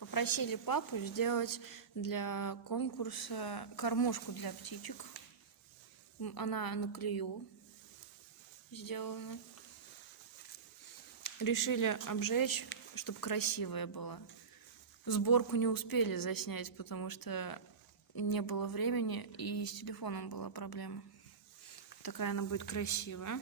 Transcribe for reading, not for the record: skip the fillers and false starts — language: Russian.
Попросили папу сделать для конкурса кормушку для птичек. Она на клею сделана. Решили обжечь, чтобы красивая была. Сборку не успели заснять, потому что не было времени, и с телефоном была проблема. Такая она будет красивая.